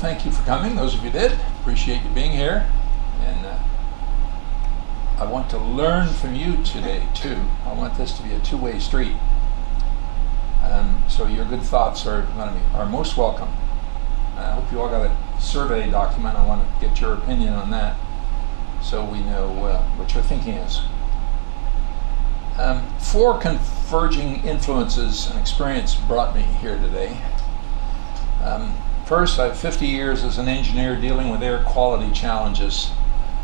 thank you for coming. Those of you did, appreciate you being here. And I want to learn from you today, too. I want this to be a two-way street. So your good thoughts are most welcome. I hope you all got a survey document. I want to get your opinion on that so we know what your thinking is. 4 converging influences and experience brought me here today. First, I have 50 years as an engineer dealing with air quality challenges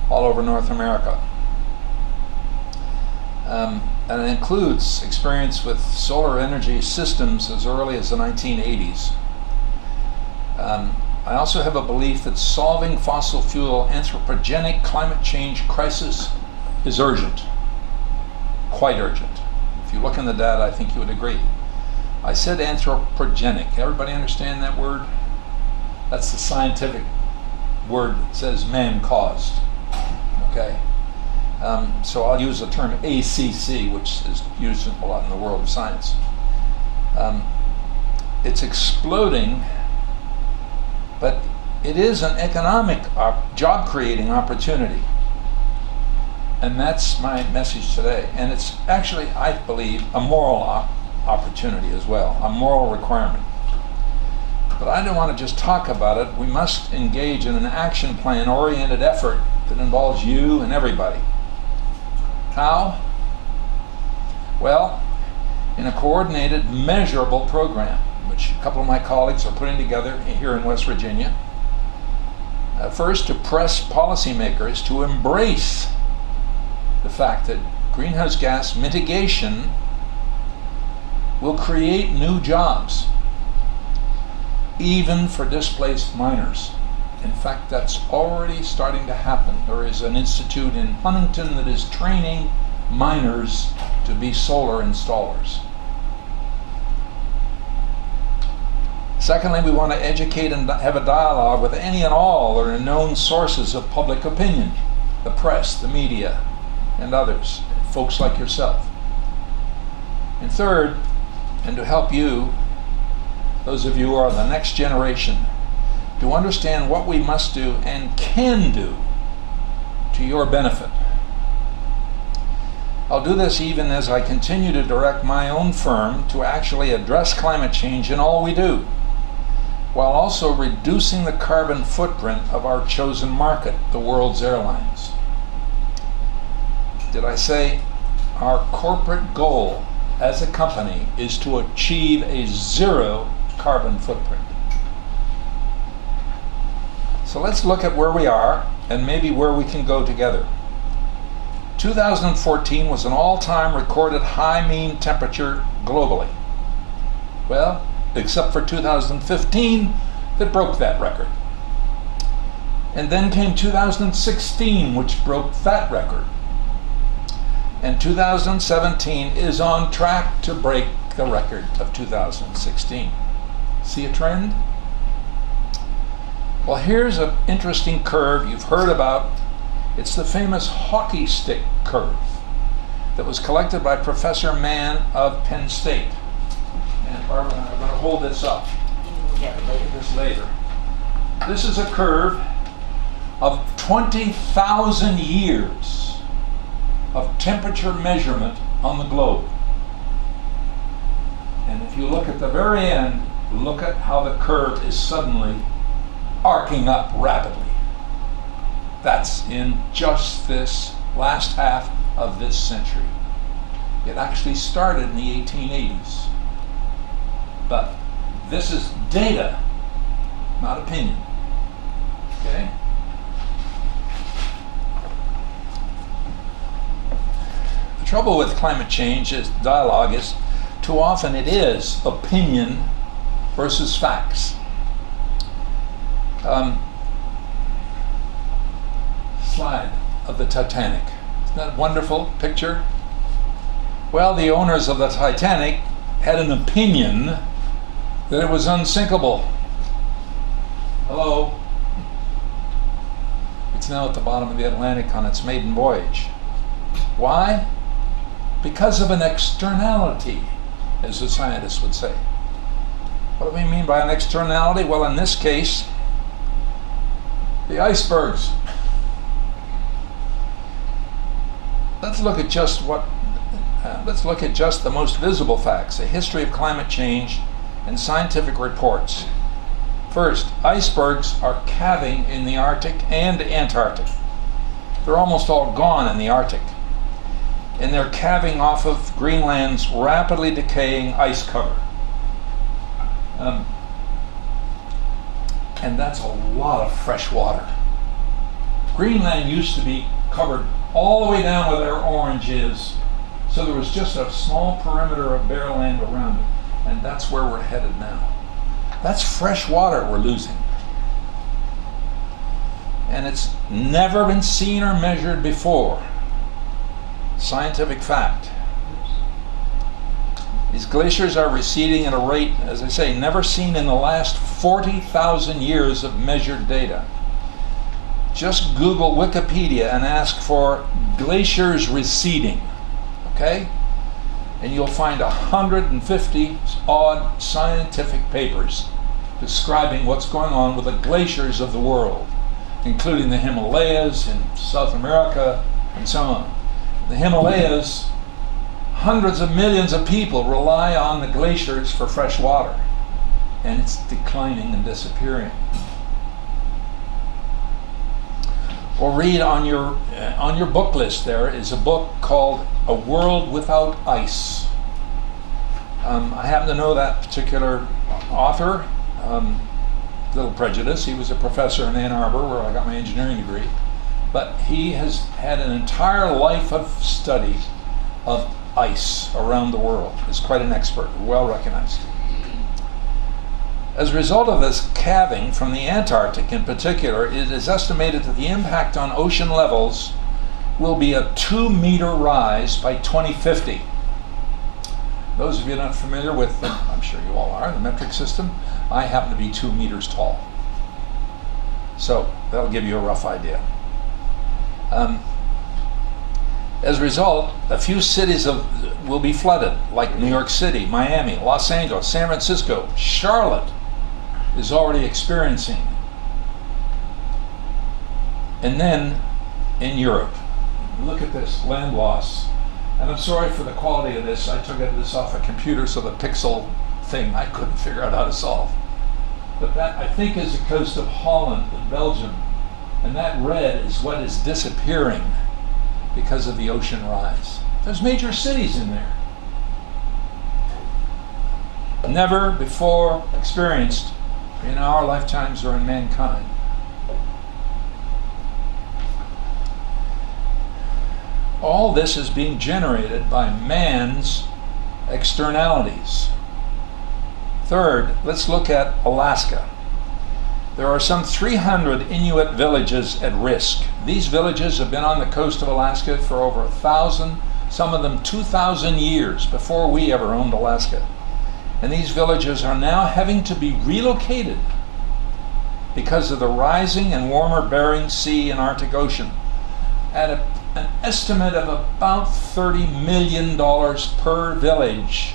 all over North America. And it includes experience with solar energy systems as early as the 1980s. I also have a belief that solving fossil fuel anthropogenic climate change crisis is urgent, quite urgent. If you look in the data, I think you would agree. I said anthropogenic. Everybody understand that word? That's the scientific word that says man-caused. Okay? So I'll use the term ACC, which is used a lot in the world of science. It's exploding, but it is an economic job-creating opportunity. And that's my message today. And it's actually, I believe, a moral opportunity as well, a moral requirement. But I don't want to just talk about it. We must engage in an action plan-oriented effort that involves you and everybody. How? Well, in a coordinated, measurable program, which a couple of my colleagues are putting together here in West Virginia. First, to press policymakers to embrace the fact that greenhouse gas mitigation will create new jobs, even for displaced miners. In fact, that's already starting to happen. There is an institute in Huntington that is training miners to be solar installers. Secondly, we want to educate and have a dialogue with any and all that are known sources of public opinion, the press, the media, and others, folks like yourself. And third, and to help you, those of you who are the next generation, to understand what we must do and can do to your benefit. I'll do this even as I continue to direct my own firm to actually address climate change in all we do, while also reducing the carbon footprint of our chosen market, the world's airlines. Did I say our corporate goal as a company is to achieve a zero carbon footprint? So let's look at where we are and maybe where we can go together. 2014 was an all-time recorded high mean temperature globally. Well, except for 2015 that broke that record. And then came 2016, which broke that record. And 2017 is on track to break the record of 2016. See a trend? Well, here's an interesting curve you've heard about. It's the famous hockey stick curve that was collected by Professor Mann of Penn State. And Barbara and I are going to hold this up. Look at this later. This is a curve of 20,000 years of temperature measurement on the globe. And if you look at the very end, look at how the curve is suddenly arcing up rapidly. That's in just this last half of this century. It actually started in the 1880s. But this is data, not opinion. Okay? The trouble with climate change is dialogue is too often it is opinion versus facts. Slide of the Titanic. Isn't that a wonderful picture? Well, the owners of the Titanic had an opinion that it was unsinkable. Hello? It's now at the bottom of the Atlantic on its maiden voyage. Why? Because of an externality, as the scientists would say. What do we mean by an externality? Well, in this case, The icebergs. Let's look at just the most visible facts, a history of climate change and scientific reports. First, icebergs are calving in the Arctic and Antarctic. They're almost all gone in the Arctic. And they're calving off of Greenland's rapidly decaying ice cover. And that's a lot of fresh water. Greenland used to be covered all the way down where their orange is, so there was just a small perimeter of bare land around it, and that's where we're headed now. That's fresh water we're losing. And it's never been seen or measured before. Scientific fact. These glaciers are receding at a rate, as I say, never seen in the last 40,000 years of measured data. Just Google Wikipedia and ask for glaciers receding, okay? And you'll find 150 odd scientific papers describing what's going on with the glaciers of the world, including the Himalayas in South America and so on. The Himalayas, hundreds of millions of people rely on the glaciers for fresh water, and it's declining and disappearing. Or read on your book list, there is a book called A World Without Ice. I happen to know that particular author, little prejudice. He was a professor in Ann Arbor where I got my engineering degree. But he has had an entire life of study of ice around the world. He's quite an expert, well recognized. As a result of this calving from the Antarctic in particular, it is estimated that the impact on ocean levels will be a 2-meter rise by 2050. Those of you not familiar with, I'm sure you all are, the metric system, I happen to be 2 meters tall. So that'll give you a rough idea. As a result, a few cities will be flooded, like New York City, Miami, Los Angeles, San Francisco. Charlotte is already experiencing. And then in Europe, look at this, land loss. And I'm sorry for the quality of this. I took this off a computer, so the pixel thing I couldn't figure out how to solve. But that, I think, is the coast of Holland and Belgium. And that red is what is disappearing because of the ocean rise. There's major cities in there. Never before experienced in our lifetimes or in mankind. All this is being generated by man's externalities. Third, let's look at Alaska. There are some 300 Inuit villages at risk. These villages have been on the coast of Alaska for over 1,000, some of them 2,000 years before we ever owned Alaska. And these villages are now having to be relocated because of the rising and warmer Bering Sea and Arctic Ocean at an estimate of about $30 million per village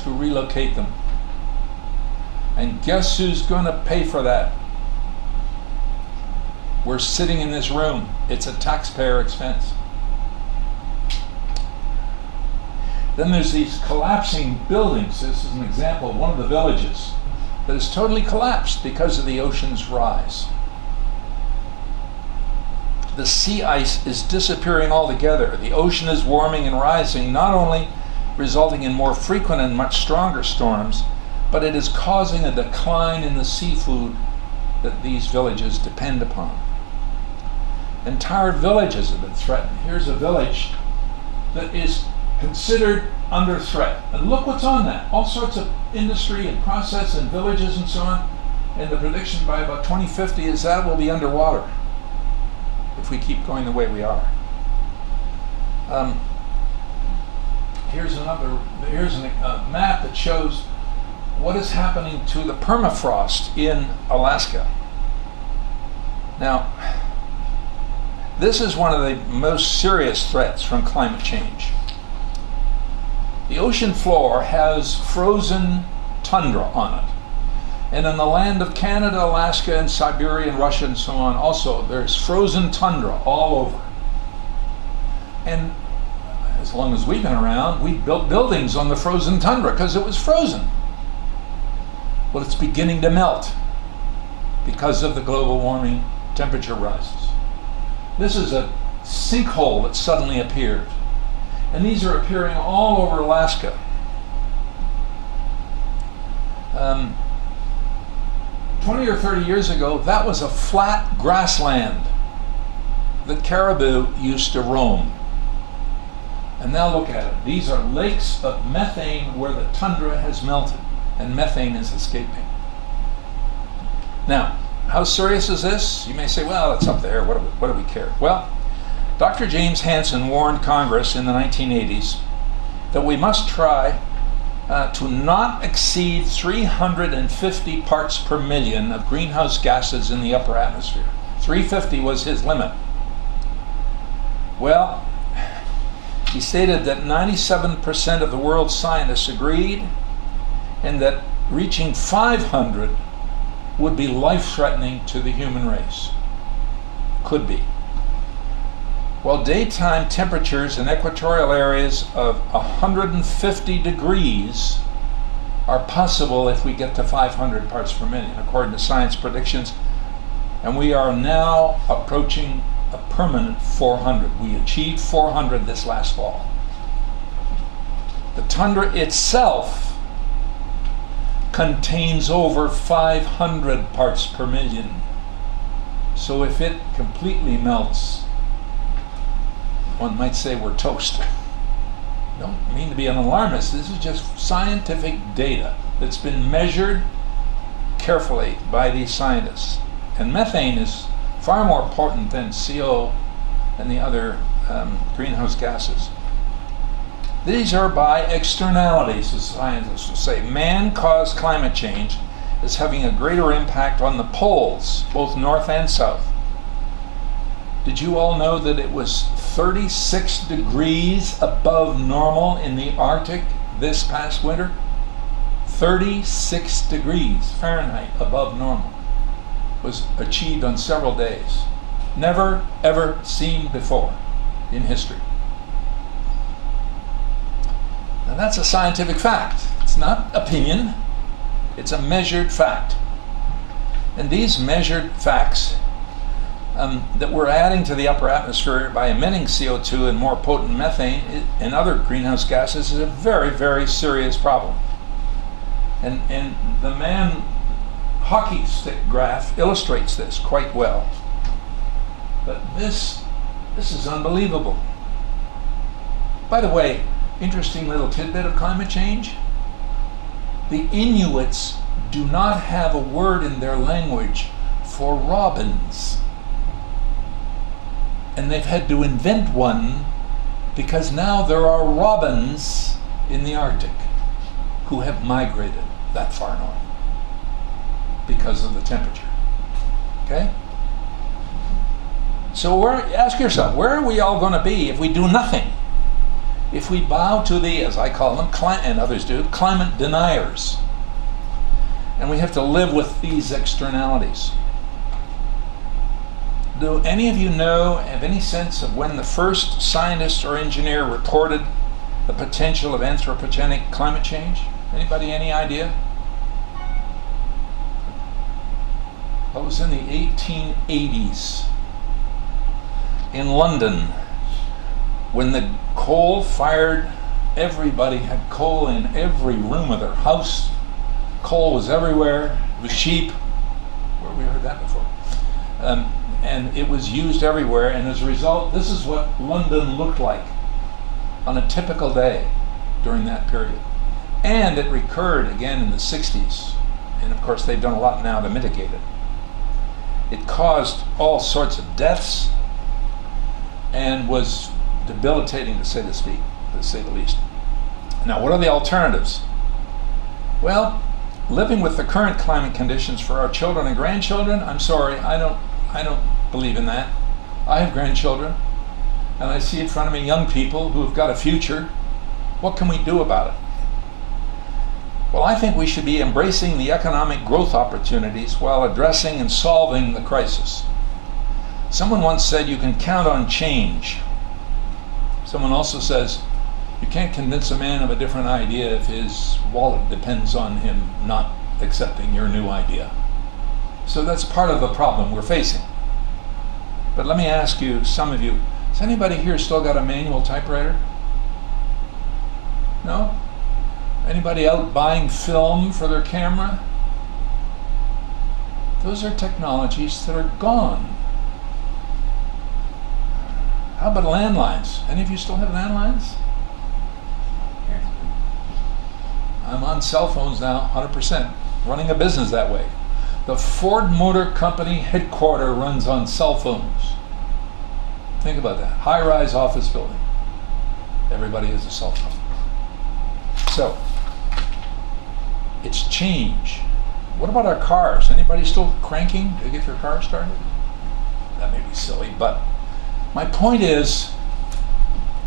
to relocate them. And guess who's going to pay for that? We're sitting in this room. It's a taxpayer expense. Then there's these collapsing buildings. This is an example of one of the villages that is totally collapsed because of the ocean's rise. The sea ice is disappearing altogether. The ocean is warming and rising, not only resulting in more frequent and much stronger storms, but it is causing a decline in the seafood that these villages depend upon. Entire villages have been threatened. Here's a village that is considered under threat. And look what's on that. All sorts of industry and process and villages and so on. And the prediction by about 2050 is that will be underwater if we keep going the way we are. Here's a map that shows what is happening to the permafrost in Alaska. Now, this is one of the most serious threats from climate change. The ocean floor has frozen tundra on it. And in the land of Canada, Alaska, and Siberia, and Russia, and so on, also, there's frozen tundra all over. And as long as we've been around, we built buildings on the frozen tundra because it was frozen. Well, it's beginning to melt because of the global warming temperature rises. This is a sinkhole that suddenly appeared. And these are appearing all over Alaska. 20 or 30 years ago, that was a flat grassland that caribou used to roam. And now look at it. These are lakes of methane where the tundra has melted and methane is escaping. Now, how serious is this? You may say, well, it's up there. What do we care? Well, Dr. James Hansen warned Congress in the 1980s that we must try to not exceed 350 parts per million of greenhouse gases in the upper atmosphere. 350 was his limit. Well, he stated that 97% of the world's scientists agreed, and that reaching 500 would be life-threatening to the human race. Could be. Well, daytime temperatures in equatorial areas of 150 degrees are possible if we get to 500 parts per million, according to science predictions. And we are now approaching a permanent 400. We achieved 400 this last fall. The tundra itself contains over 500 parts per million. So if it completely melts, one might say we're toast. Don't mean to be an alarmist. This is just scientific data that's been measured carefully by these scientists. And methane is far more potent than CO and the other greenhouse gases. These are by externalities, as scientists will say. Man-caused climate change is having a greater impact on the poles, both north and south. Did you all know that it was 36 degrees above normal in the Arctic this past winter? 36 degrees Fahrenheit above normal was achieved on several days. Never, ever seen before in history. Now that's a scientific fact. It's not opinion. It's a measured fact. And these measured facts that we're adding to the upper atmosphere by emitting CO2 and more potent methane and other greenhouse gases is a very, very serious problem. And the man hockey stick graph illustrates this quite well. But this is unbelievable. By the way, interesting little tidbit of climate change. The Inuits do not have a word in their language for robins. And they've had to invent one because now there are robins in the Arctic who have migrated that far north because of the temperature. Okay? So ask yourself, where are we all going to be if we do nothing? If we bow to the, as I call them, and others do, climate deniers. And we have to live with these externalities. Do any of you have any sense of when the first scientist or engineer reported the potential of anthropogenic climate change? Anybody any idea? Well, it was in the 1880s in London when the coal-fired, everybody had coal in every room of their house. Coal was everywhere. It was cheap. Where have we heard that before? And it was used everywhere, and as a result, this is what London looked like on a typical day during that period. And it recurred again in the 60s, and of course they've done a lot now to mitigate it. It caused all sorts of deaths and was debilitating, to say the least. Now, what are the alternatives? Well, living with the current climate conditions for our children and grandchildren, I'm sorry, I don't believe in that. I have grandchildren, and I see in front of me young people who have got a future. What can we do about it? Well, I think we should be embracing the economic growth opportunities while addressing and solving the crisis. Someone once said you can count on change. Someone also says you can't convince a man of a different idea if his wallet depends on him not accepting your new idea. So that's part of the problem we're facing. But let me ask you, some of you, has anybody here still got a manual typewriter? No? Anybody out buying film for their camera? Those are technologies that are gone. How about landlines? Any of you still have landlines? I'm on cell phones now, 100%, running a business that way. The Ford Motor Company headquarters runs on cell phones. Think about that. High-rise office building. Everybody has a cell phone. So, it's change. What about our cars? Anybody still cranking to get your car started? That may be silly, but my point is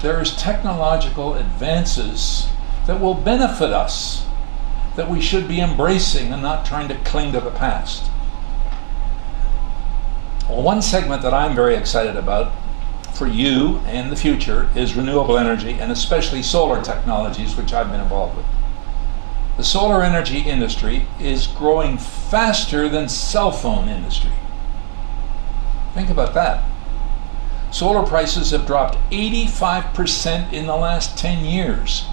there's technological advances that will benefit us that we should be embracing and not trying to cling to the past. Well, one segment that I'm very excited about for you and the future is renewable energy, and especially solar technologies, which I've been involved with. The solar energy industry is growing faster than cell phone industry. Think about that. Solar prices have dropped 85% in the last 10 years.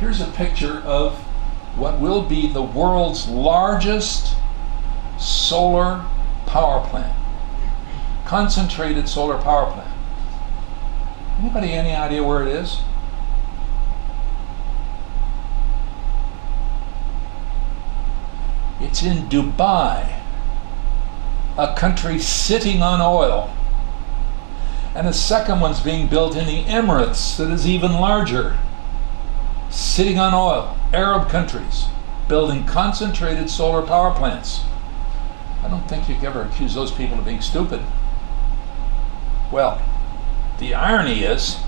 Here's a picture of what will be the world's largest solar power plant. Concentrated solar power plant. Anybody any idea where it is? It's in Dubai, a country sitting on oil. And a second one's being built in the Emirates that is even larger, sitting on oil. Arab countries building concentrated solar power plants. I don't think you could ever accuse those people of being stupid. Well, the irony is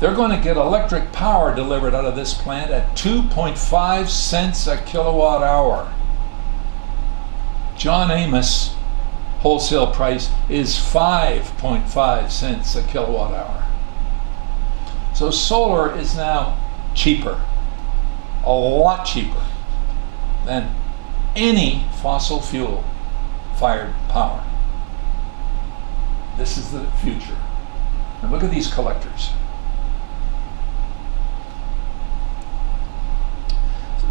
they're going to get electric power delivered out of this plant at 2.5 cents a kilowatt hour. John Amos wholesale price is 5.5 cents a kilowatt hour. So solar is now cheaper, a lot cheaper than any fossil fuel fired power. This is the future. And look at these collectors.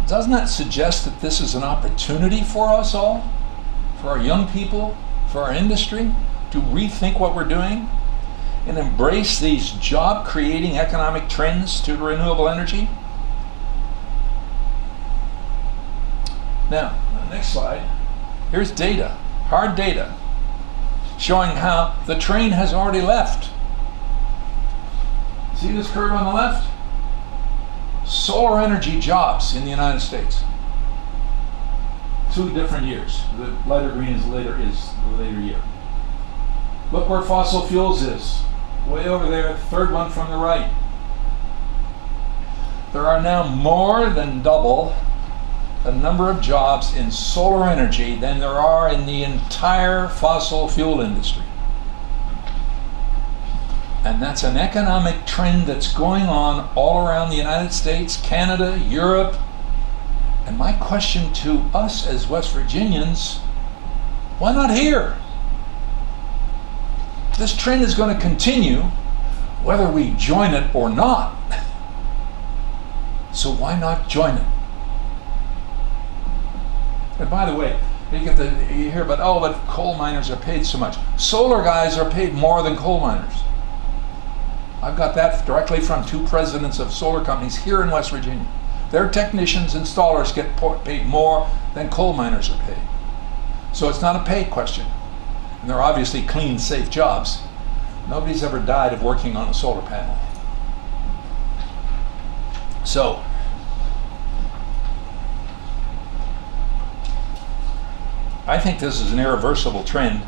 Doesn't that suggest that this is an opportunity for us all, for our young people, for our industry, to rethink what we're doing and embrace these job-creating economic trends to renewable energy? Now, on the next slide, here's data, hard data, showing how the train has already left. See this curve on the left? Solar energy jobs in the United States. 2 different years. The lighter green is the later year. Look where fossil fuels is. Way over there, third one from the right. There are now more than double the number of jobs in solar energy than there are in the entire fossil fuel industry. And that's an economic trend that's going on all around the United States, Canada, Europe. And my question to us as West Virginians, why not here? This trend is going to continue whether we join it or not. So why not join it? And by the way, you hear about, oh, but coal miners are paid so much. Solar guys are paid more than coal miners. I've got that directly from 2 presidents of solar companies here in West Virginia. Their technicians, installers get paid more than coal miners are paid. So it's not a pay question. And they're obviously clean, safe jobs. Nobody's ever died of working on a solar panel. So, I think this is an irreversible trend,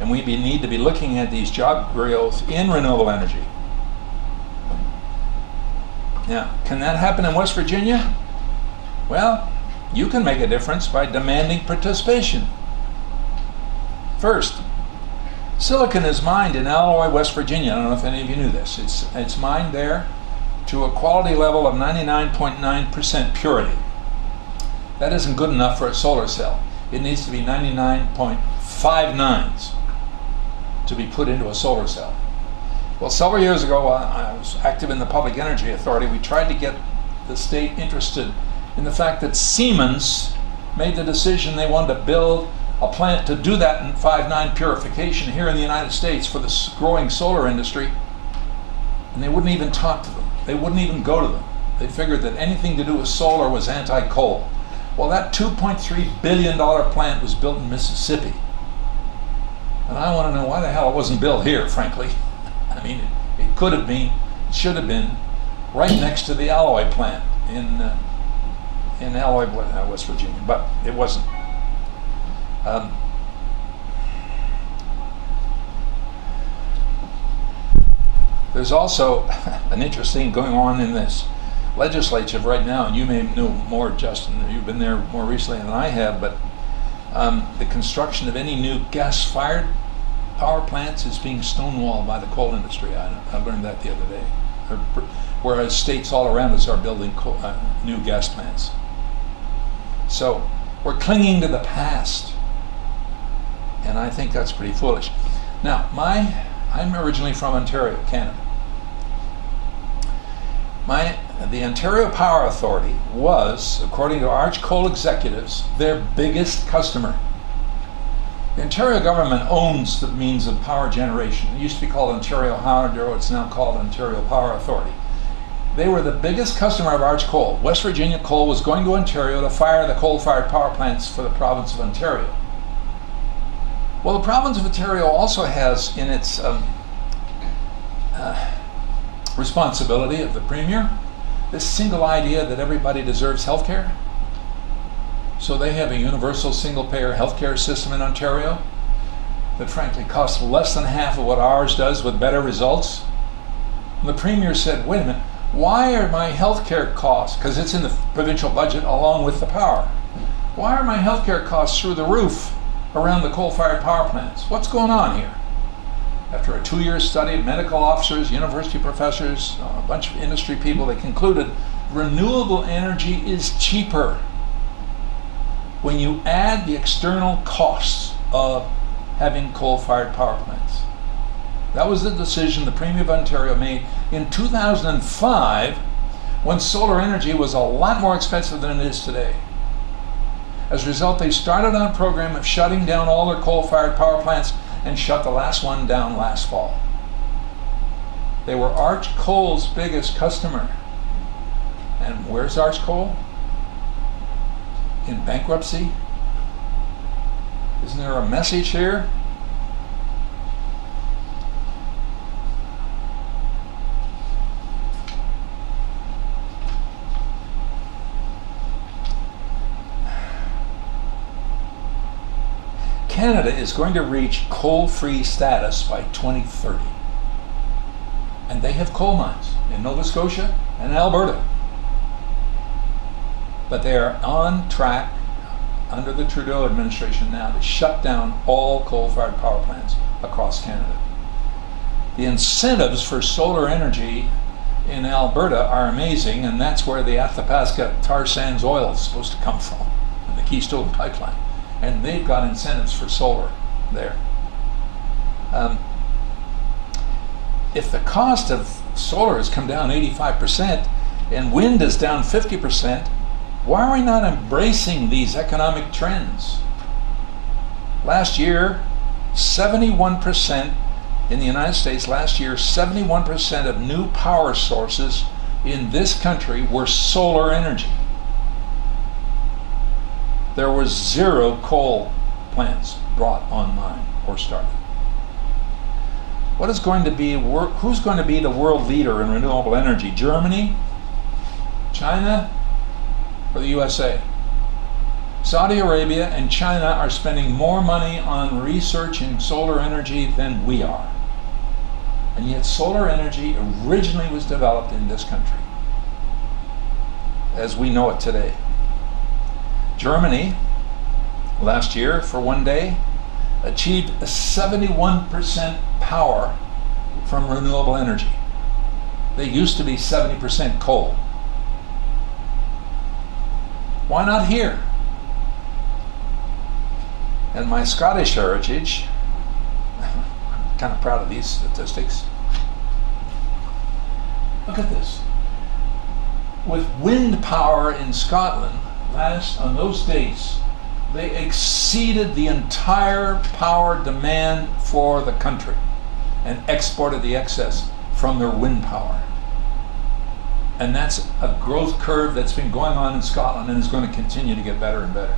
and we need to be looking at these job growth in renewable energy. Now, can that happen in West Virginia? Well, you can make a difference by demanding participation. First, silicon is mined in Alloy, West Virginia. I don't know if any of you knew this. It's mined there to a quality level of 99.9% purity. That isn't good enough for a solar cell. It needs to be 99.59s to be put into a solar cell. Well, several years ago, I was active in the Public Energy Authority. We tried to get the state interested in the fact that Siemens made the decision they wanted to build a plant to do that in 5.9 purification here in the United States for the growing solar industry, and they wouldn't even talk to them. They wouldn't even go to them. They figured that anything to do with solar was anti-coal. Well, that $2.3 billion plant was built in Mississippi. And I want to know why the hell it wasn't built here, frankly. I mean, it could have been, it should have been, right next to the Alloy plant in Alloy, West Virginia, but it wasn't. There's also an interesting going on in this legislature right now, and you may know more, Justin, you've been there more recently than I have, but the construction of any new gas-fired power plants is being stonewalled by the coal industry. I learned that the other day. Whereas states all around us are building new gas plants. So we're clinging to the past, and I think that's pretty foolish. Now, I'm originally from Ontario, Canada. The Ontario Power Authority was, according to Arch Coal executives, their biggest customer. The Ontario government owns the means of power generation. It used to be called Ontario Hydro, it's now called Ontario Power Authority. They were the biggest customer of Arch Coal. West Virginia Coal was going to Ontario to fire the coal-fired power plants for the province of Ontario. Well, the province of Ontario also has in its responsibility of the Premier this single idea that everybody deserves health care. So they have a universal single-payer healthcare system in Ontario that frankly costs less than half of what ours does with better results. And the Premier said, wait a minute, why are my healthcare costs, because it's in the provincial budget along with the power, why are my healthcare costs through the roof around the coal-fired power plants? What's going on here? After a 2-year study of medical officers, university professors, a bunch of industry people, they concluded renewable energy is cheaper when you add the external costs of having coal-fired power plants. That was the decision the Premier of Ontario made in 2005 when solar energy was a lot more expensive than it is today. As a result, they started on a program of shutting down all their coal-fired power plants and shut the last one down last fall. They were Arch Coal's biggest customer. And where's Arch Coal? In bankruptcy? Isn't there a message here? Canada is going to reach coal-free status by 2030. And they have coal mines in Nova Scotia and Alberta. But they are on track under the Trudeau administration now to shut down all coal-fired power plants across Canada. The incentives for solar energy in Alberta are amazing, and that's where the Athabasca tar sands oil is supposed to come from, and the Keystone Pipeline. And they've got incentives for solar there. If the cost of solar has come down 85% and wind is down 50%, why are we not embracing these economic trends? Last year, 71% in the United States, 71% of new power sources in this country were solar energy. There was 0 coal plants brought online or started. What is going to be, who's going to be the world leader in renewable energy? Germany, China, or the USA? Saudi Arabia and China are spending more money on research in solar energy than we are. And yet solar energy originally was developed in this country. as we know it today. Germany, last year, for one day, achieved a 71% power from renewable energy. They used to be 70% coal. Why not here? And my Scottish heritage, I'm kind of proud of these statistics. Look at this. With wind power in Scotland, on those days, they exceeded the entire power demand for the country and exported the excess from their wind power. And that's a growth curve that's been going on in Scotland and is going to continue to get better and better.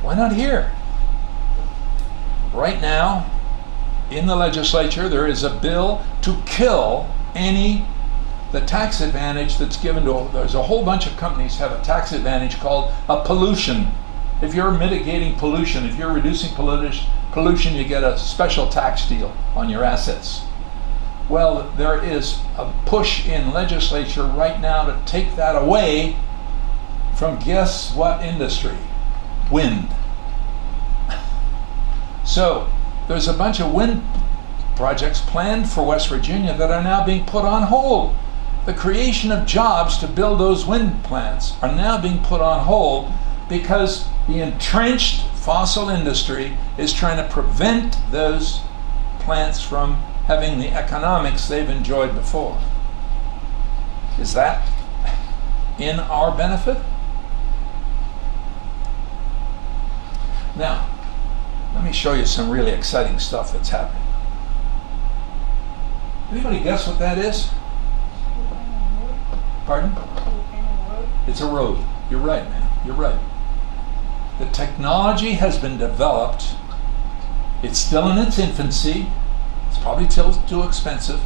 Why not here? Right now, in the legislature, there is a bill to kill the tax advantage that's given to, there's a whole bunch of companies have a tax advantage called a pollution. If you're mitigating pollution, if you're reducing pollution, you get a special tax deal on your assets. Well, there is a push in legislature right now to take that away from guess what industry? Wind. So there's a bunch of wind projects planned for West Virginia that are now being put on hold. The creation of jobs to build those wind plants are now being put on hold because the entrenched fossil industry is trying to prevent those plants from having the economics they've enjoyed before. Is that in our benefit? Now, let me show you some really exciting stuff that's happening. Anybody guess what that is? Pardon? It's a road. You're right, man. You're right. The technology has been developed. It's still in its infancy. It's probably still too expensive.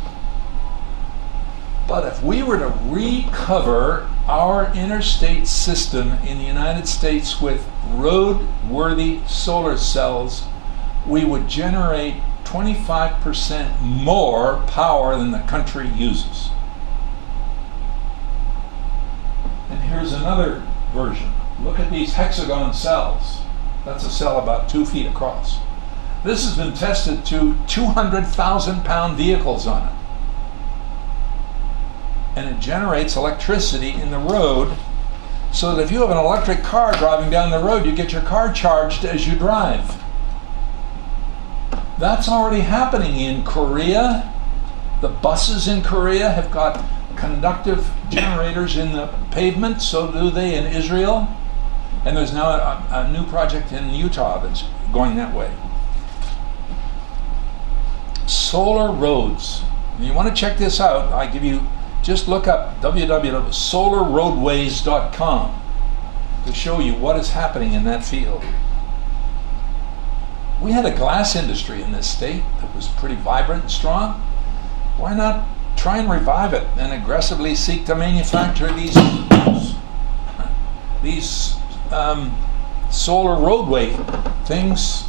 But if we were to recover our interstate system in the United States with road-worthy solar cells, we would generate 25% more power than the country uses. And here's another version. Look at these hexagon cells. That's a cell about 2 feet across. This has been tested to 200,000-pound vehicles on it. And it generates electricity in the road so that if you have an electric car driving down the road, you get your car charged as you drive. That's already happening in Korea. The buses in Korea have got conductive generators in the pavement, so do they in Israel. And there's now a new project in Utah that's going that way. Solar roads. And you want to check this out, just look up www.solarroadways.com to show you what is happening in that field. We had a glass industry in this state that was pretty vibrant and strong. Why not try and revive it and aggressively seek to manufacture these solar roadway things?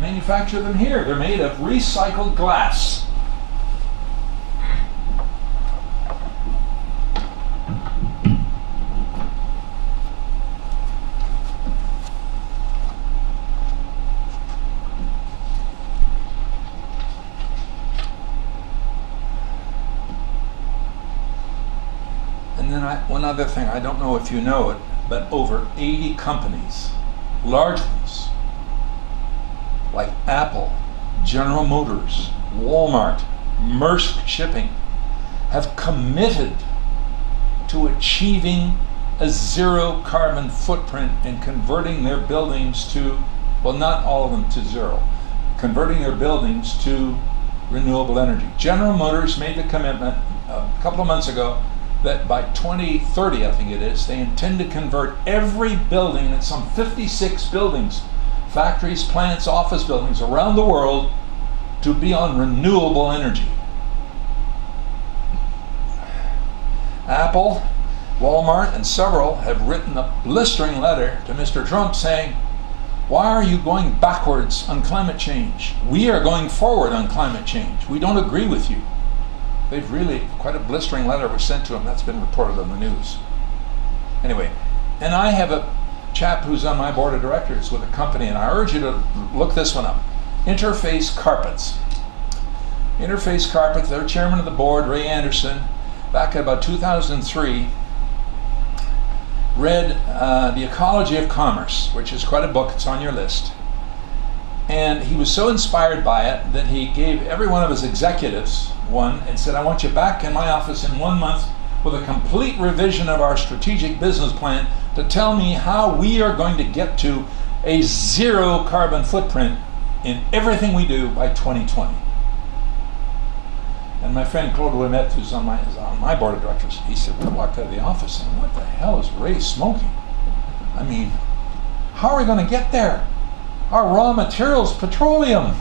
Manufacture them here. They're made of recycled glass. And then one other thing, I don't know if you know it, but over 80 companies, large ones, like Apple, General Motors, Walmart, Maersk Shipping, have committed to achieving a zero carbon footprint and converting their buildings to, well, not all of them to zero, converting their buildings to renewable energy. General Motors made the commitment a couple of months ago that by 2030, I think it is, they intend to convert every building, it's some 56 buildings, factories, plants, office buildings around the world, to be on renewable energy. Apple, Walmart, and several have written a blistering letter to Mr. Trump saying, why are you going backwards on climate change? We are going forward on climate change. We don't agree with you. They've really, quite a blistering letter was sent to him. That's been reported on the news. Anyway, and I have a chap who's on my board of directors with a company, and I urge you to look this one up. Interface Carpets. Interface Carpets, their chairman of the board, Ray Anderson, back in about 2003, read The Ecology of Commerce, which is quite a book, it's on your list. And he was so inspired by it that he gave every one of his executives one and said, I want you back in my office in 1 month with a complete revision of our strategic business plan to tell me how we are going to get to a zero carbon footprint in everything we do by 2020. And my friend Claude Ouimet, who's on my board of directors, he said, we walked out of the office and what the hell is Ray smoking? I mean, how are we going to get there? Our raw materials, petroleum.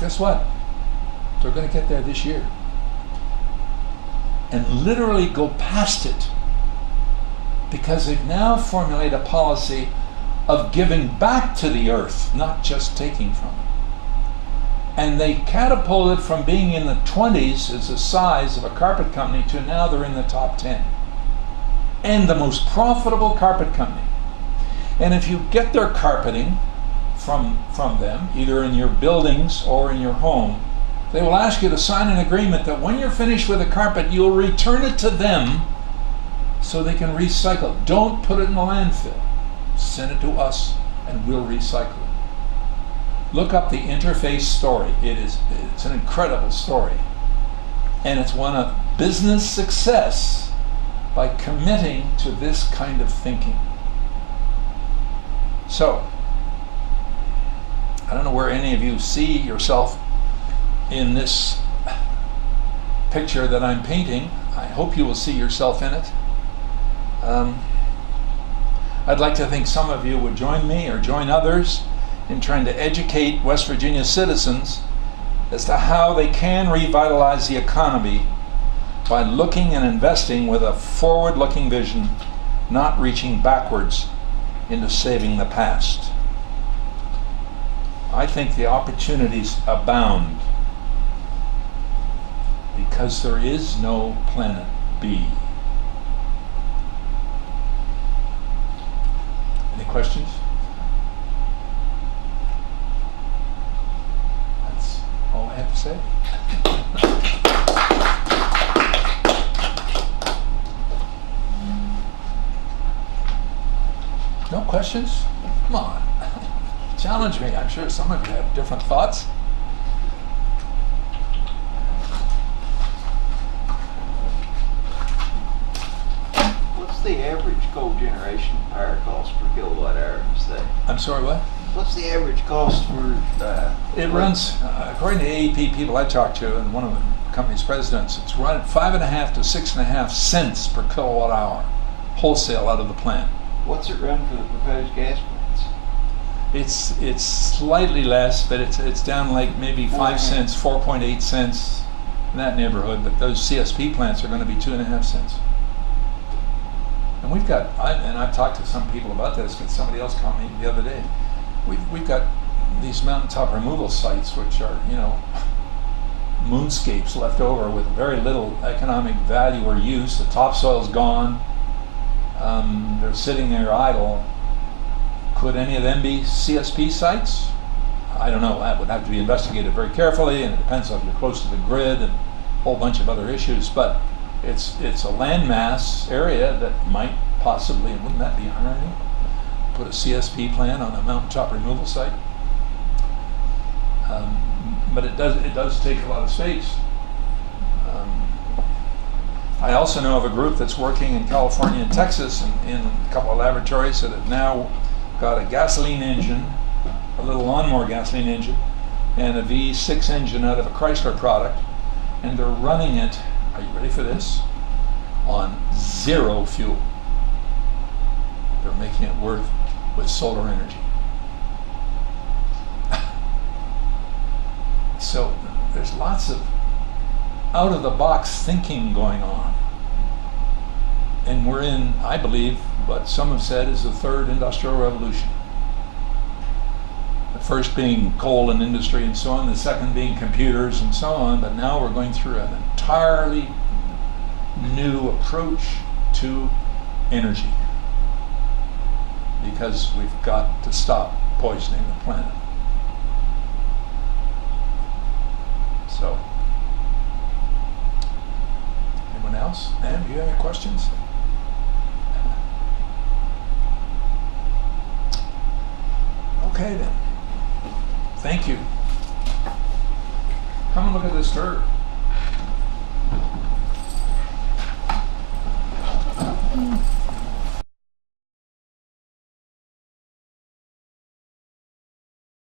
Guess what? They're going to get there this year. And literally go past it. Because they've now formulated a policy of giving back to the earth, not just taking from it. And they catapulted from being in the 20s as the size of a carpet company to now they're in the top 10. And the most profitable carpet company. And if you get their carpeting from them, either in your buildings or in your home, they will ask you to sign an agreement that when you're finished with the carpet, you'll return it to them so they can recycle it. Don't put it in the landfill. Send it to us and we'll recycle it. Look up the Interface story. It's an incredible story. And it's one of business success by committing to this kind of thinking. So, I don't know where any of you see yourself in this picture that I'm painting. I hope you will see yourself in it. I'd like to think some of you would join me or join others in trying to educate West Virginia citizens as to how they can revitalize the economy by looking and investing with a forward-looking vision, not reaching backwards into saving the past. I think the opportunities abound because there is no planet B. Any questions? That's all I have to say. No questions? Come on. Challenge me. I'm sure some of you have different thoughts. What's the average cogeneration power cost per kilowatt hour in the state? I'm sorry, what? What's the average cost for It runs, according to AEP people I talked to, and one of the company's presidents, it's run at 5.5 to 6.5 cents per kilowatt hour, wholesale out of the plant. What's it run for the proposed gas plants? It's slightly less, but it's down like maybe 5 cents, 4.8 cents in that neighborhood. But those CSP plants are going to be 2.5 cents. And we've got, I've talked to some people about this, but somebody else called me the other day. We've got these mountaintop removal sites, which are, you know, moonscapes left over with very little economic value or use. The topsoil's gone. They're sitting there idle. Could any of them be CSP sites? I don't know. That would have to be investigated very carefully, and it depends on if you're close to the grid and a whole bunch of other issues. But it's a landmass area that might possibly, and wouldn't that be irony? Put a CSP plant on a mountaintop removal site. But it does take a lot of space. I also know of a group that's working in California and Texas in a couple of laboratories that have now got a gasoline engine, a little lawnmower gasoline engine, and a V6 engine out of a Chrysler product, and they're running it, are you ready for this, on zero fuel. They're making it work with solar energy. So there's lots of out-of-the-box thinking going on. And we're in, I believe, what some have said is the third industrial revolution. The first being coal and industry and so on, the second being computers and so on, but now we're going through an entirely new approach to energy, because we've got to stop poisoning the planet. So, anyone else? Nan, do you have any questions? Okay then. Thank you. Come and look at this dirt.